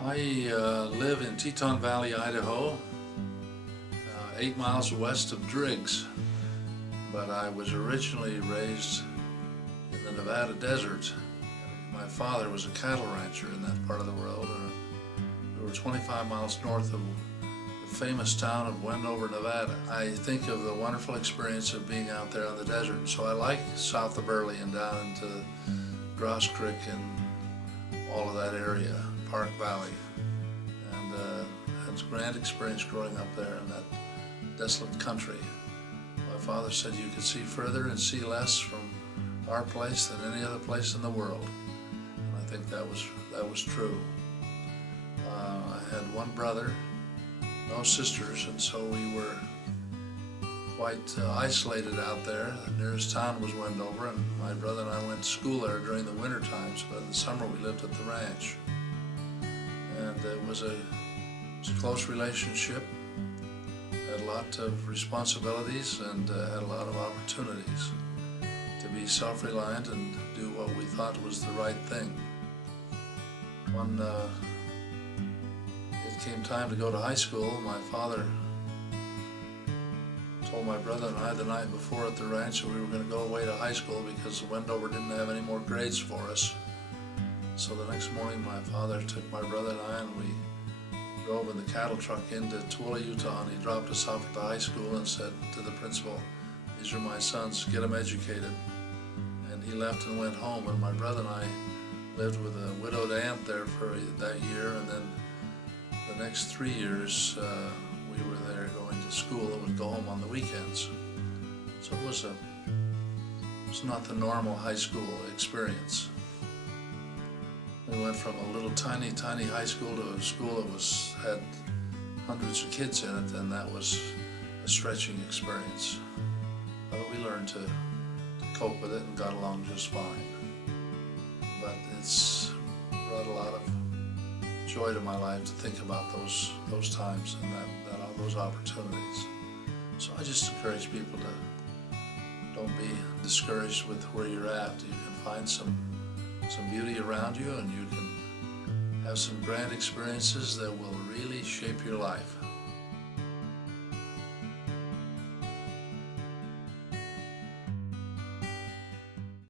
I live in Teton Valley, Idaho, 8 miles west of Driggs, but I was originally raised in the Nevada desert. My father was a cattle rancher in that part of the world. We were 25 miles north of the famous town of Wendover, Nevada. I think of the wonderful experience of being out there in the desert, so I like south of Burley and down into Gross Creek and all of that area, Park Valley. And it's a grand experience growing up there in that desolate country. My father said you could see further and see less from our place than any other place in the world. And I think that was true. I had one brother, no sisters, and so we were quite isolated out there. The nearest town was Wendover, and my brother and I went to school there during the winter times, but in the summer we lived at the ranch. And it was a close relationship, had a lot of responsibilities, and had a lot of opportunities to be self-reliant and do what we thought was the right thing. When it came time to go to high school, my father told my brother and I the night before at the ranch that we were going to go away to high school because Wendover didn't have any more grades for us. So the next morning my father took my brother and I, and we drove in the cattle truck into Tooele, Utah, and he dropped us off at the high school and said to the principal, "These are my sons, get them educated." And he left and went home, and my brother and I lived with a widowed aunt there for that year, and then the next 3 years we were there going to school and would go home on the weekends. So it was not the normal high school experience. We went from a little tiny high school to a school that had hundreds of kids in it, and that was a stretching experience. But we learned to cope with it and got along just fine. But it's brought a lot of joy to my life to think about those times and all those opportunities. So I just encourage people to don't be discouraged with where you're at. You can find some beauty around you, and you can have some grand experiences that will really shape your life.